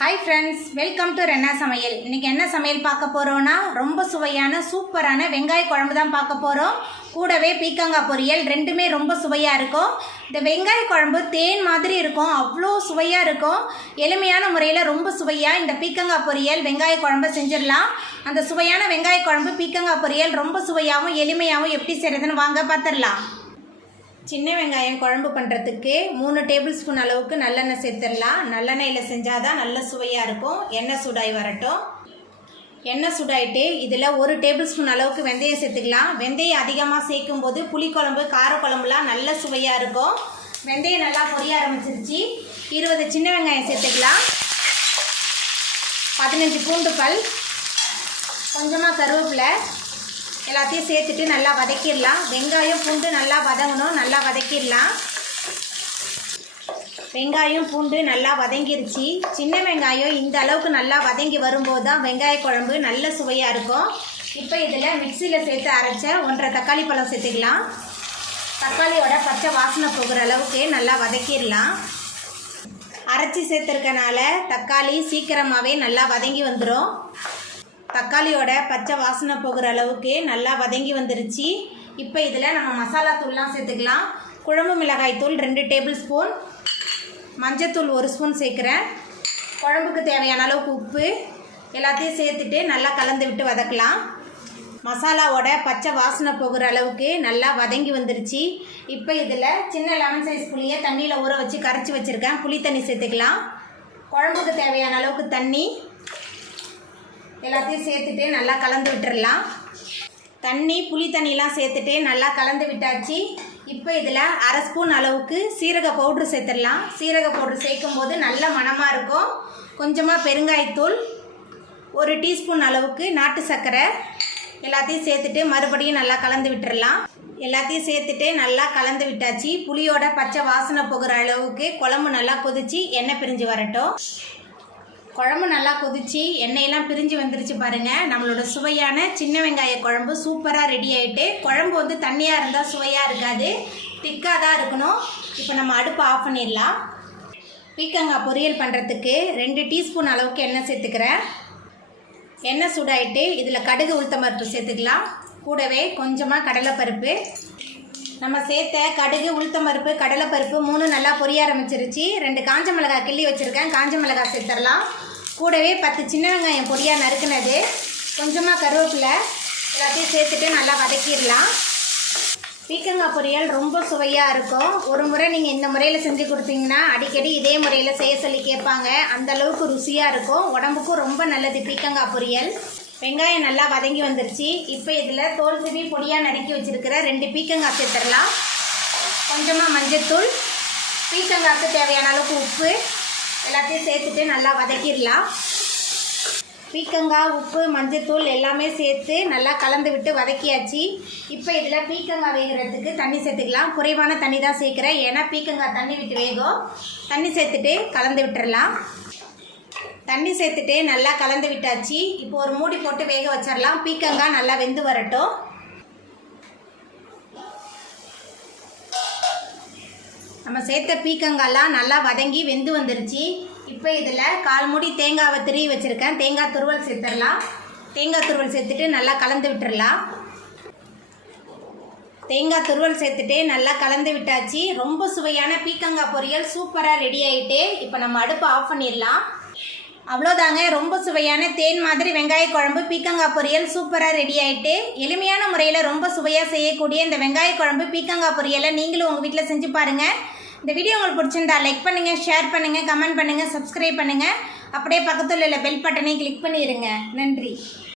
Hi friends welcome to रेन्ना समयल इनके என்ன சமையல் பார்க்க போறோம்னா ரொம்ப சுவையான சூப்பரான வெங்காய குழம்பு தான் பார்க்க போறோம். கூடவே பீக்கங்காய் பொரியல் ரெண்டுமே ரொம்ப சுவையா இருக்கும். இந்த வெங்காய குழம்பு தேன் மாதிரி இருக்கும், அவ்வளோ சுவையா இருக்கும். எளிமையான முறையில் ரொம்ப சுவையா இந்த பீக்கங்காய் பொரியல் வெங்காய குழம்பு செஞ்சிடலாம். அந்த சுவையான வெங்காய குழம்பு பீக்கங்காய் பொரியல் ரொம்ப சுவையாகவும் எளிமையாகவும் எப்படி செய்யறதுன்னு வாங்க பார்த்துடலாம். சின்ன வெங்காயம் குழம்பு பண்ணுறதுக்கு 3 டேபிள் ஸ்பூன் அளவுக்கு நல்லெண்ணெய் சேர்த்துடலாம். நல்லெண்ணெயில் செஞ்சால் தான் நல்ல சுவையாக இருக்கும். எண்ணெய் சூடாகி வரட்டும். எண்ணெய் சூடாயிட்டு இதில் 1 டேபிள் ஸ்பூன் அளவுக்கு வெந்தயம் சேர்த்துக்கலாம். வெந்தயம் அதிகமாக சேர்க்கும் போது புளிக்குழம்பு காரக்குழம்புலாம் நல்ல சுவையாக இருக்கும். வெந்தயம் நல்லா பொரிய ஆரம்பிச்சிருச்சு. 20 சின்ன வெங்காயம் சேர்த்துக்கலாம். 15 பூண்டு பல், கொஞ்சமாக கருவேப்பிலை எல்லாத்தையும் சேர்த்துட்டு நல்லா வதக்கிடலாம். வெங்காயம் பூண்டு நல்லா வதங்கணும், நல்லா வதக்கிடலாம். வெங்காயம் பூண்டு நல்லா வதங்கிருச்சு. சின்ன வெங்காயம் இந்த அளவுக்கு நல்லா வதங்கி வரும்போது தான் வெங்காய குழம்பு நல்ல சுவையாக இருக்கும். இப்போ இதில் மிக்சியில் சேர்த்து அரைச்ச 1.5 தக்காளி பழம் சேர்த்துக்கலாம். தக்காளியோட பச்சை வாசனை போகிற அளவுக்கு நல்லா வதக்கிடலாம். அரைச்சி சேர்த்துருக்கனால தக்காளி சீக்கிரமாகவே நல்லா வதங்கி வந்துடும். தக்காளியோட பச்சை வாசனை போகிற அளவுக்கு நல்லா வதங்கி வந்துருச்சு. இப்போ இதில் நம்ம மசாலா தூள்லாம் சேர்த்துக்கலாம். குழம்பு மிளகாய் தூள் 2 டேபிள் ஸ்பூன், மஞ்சத்தூள் 1 ஸ்பூன் சேர்க்குறேன். குழம்புக்கு தேவையான அளவுக்கு உப்பு எல்லாத்தையும் சேர்த்துட்டு நல்லா கலந்து விட்டு வதக்கலாம். மசாலாவோட பச்சை வாசனை போகிற அளவுக்கு நல்லா வதங்கி வந்துருச்சு. இப்போ இதில் சின்ன லெமன் சைஸ் புளியை தண்ணியில் ஊற வச்சு கரைச்சி வச்சுருக்கேன். புளி தண்ணி சேர்த்துக்கலாம். குழம்புக்கு தேவையான அளவுக்கு தண்ணி எல்லாத்தையும் சேர்த்துட்டு நல்லா கலந்து விட்டுடலாம். தண்ணி புளி தண்ணிலாம் சேர்த்துட்டு நல்லா கலந்து விட்டாச்சு. இப்போ இதில் 1/2 ஸ்பூன் அளவுக்கு சீரக பவுட்ரு சேர்த்துடலாம். சீரக பவுட்ரு சேர்க்கும் போது நல்ல மணமாக இருக்கும். கொஞ்சமாக பெருங்காயத்தூள், 1 டீஸ்பூன் அளவுக்கு நாட்டு சர்க்கரை எல்லாத்தையும் சேர்த்துட்டு மறுபடியும் நல்லா கலந்து விட்டுடலாம். எல்லாத்தையும் சேர்த்துட்டு நல்லா கலந்து விட்டாச்சு. புளியோட பச்சை வாசனை போகிற அளவுக்கு குழம்பு நல்லா கொதிச்சு எண்ணெய் பிரிஞ்சு வரட்டும். குழம்பு நல்லா கொதிச்சு எண்ணெயெல்லாம் பிரிஞ்சு வந்துருச்சு பாருங்கள். நம்மளோட சுவையான சின்ன வெங்காய குழம்பு சூப்பராக ரெடி ஆகிட்டு. குழம்பு வந்து தண்ணியாக இருந்தால் சுவையாக இருக்காது, திக்காக தான் இருக்கணும். இப்போ நம்ம அடுப்பை ஆஃப் பண்ணிடலாம். பீக்கங்காய் பொரியல் பண்ணுறதுக்கு 2 டீஸ்பூன் அளவுக்கு எண்ணெய் சேர்த்துக்கிறேன். எண்ணெய் சூடாயிட்டு இதில் கடுகு உளுத்தம்பருப்பு சேர்த்துக்கலாம். கூடவே கொஞ்சமாக கடலைப்பருப்பு. நம்ம சேர்த்த கடுகு உளுத்தம்பருப்பு கடலைப்பருப்பு 3 நல்லா பொரிய ஆரம்பிச்சிருச்சு. 2 காஞ்ச மிளகாய் கிள்ளி வச்சுருக்கேன், காஞ்ச மிளகாய் சேர்த்துடலாம். கூடவே 10 சின்ன வெங்காயம் பொடியாக நறுக்குனது, கொஞ்சமாக கருவேப்பிலை எல்லாத்தையும் சேர்த்துட்டு நல்லா வதக்கிடலாம். பீக்கங்காய் பொரியல் ரொம்ப சுவையாக இருக்கும். ஒரு முறை நீங்கள் இந்த முறையில் செஞ்சு கொடுத்தீங்கன்னா அடிக்கடி இதே முறையில் செய்ய சொல்லி கேட்பாங்க. அந்தளவுக்கு ருசியாக இருக்கும், உடம்புக்கும் ரொம்ப நல்லது பீக்கங்காய் பொரியல். வெங்காயம் நல்லா வதங்கி வந்துருச்சு. இப்போ இதில் தோல் சீவி பொடியாக நறுக்கி வச்சுருக்கிற 2 பீக்கங்காய் சேர்த்துடலாம். கொஞ்சமாக மஞ்சத்தூள், பீக்கங்காய்க்கு தேவையான அளவுக்கு உப்பு எல்லாத்தையும் சேர்த்துட்டு நல்லா வதக்கிடலாம். பீக்கங்காய் உப்பு மஞ்சத்தூள் எல்லாமே சேர்த்து நல்லா கலந்து விட்டு வதக்கியாச்சு. இப்போ இதில் பீக்கங்காய் வேகிறதுக்கு தண்ணி சேர்த்துக்கலாம். குறைவான தண்ணி தான் சேர்க்குறேன், ஏன்னா பீக்கங்காய் தண்ணி விட்டு வேகும். தண்ணி சேர்த்துட்டு கலந்து விட்டுறலாம். தண்ணி சேர்த்துட்டு நல்லா கலந்து விட்டாச்சு. இப்போ ஒரு மூடி போட்டு வேக வச்சிடலாம். பீக்கங்காய் நல்லா வெந்து வரட்டும். நம்ம சேர்த்த பீக்கங்காய்லாம் நல்லா வதங்கி வெந்து வந்துருச்சு. இப்போ இதில் 1/4 மூடி தேங்காவை திருவி வச்சுருக்கேன். தேங்காய் துருவல் சேர்த்துடலாம். தேங்காய் துருவல் சேர்த்துட்டு நல்லா கலந்து விட்டுடலாம். தேங்காய் துருவல் சேர்த்துட்டு நல்லா கலந்து விட்டாச்சு. ரொம்ப சுவையான பீக்கங்காய் பொரியல் சூப்பராக ரெடி ஆகிட்டு. இப்போ நம்ம அடுப்பை ஆஃப் பண்ணிடலாம். அவ்வளோதாங்க, ரொம்ப சுவையான தேன் மாதிரி வெங்காய குழம்பு பீக்கங்காய் பொரியல் சூப்பராக ரெடி ஆகிட்டு. எளிமையான முறையில் ரொம்ப சுவையாக செய்யக்கூடிய இந்த வெங்காய குழம்பு பீக்கங்காய் பொரியலை நீங்களும் உங்கள் வீட்டில் செஞ்சு பாருங்கள். இந்த வீடியோ உங்களுக்கு பிடிச்சிருந்தா லைக் பண்ணுங்கள், ஷேர் பண்ணுங்கள், கமெண்ட் பண்ணுங்கள், சப்ஸ்கிரைப் பண்ணுங்கள். அப்படியே பக்கத்தில் உள்ள பெல் பட்டனை கிளிக் பண்ணிடுங்க. நன்றி.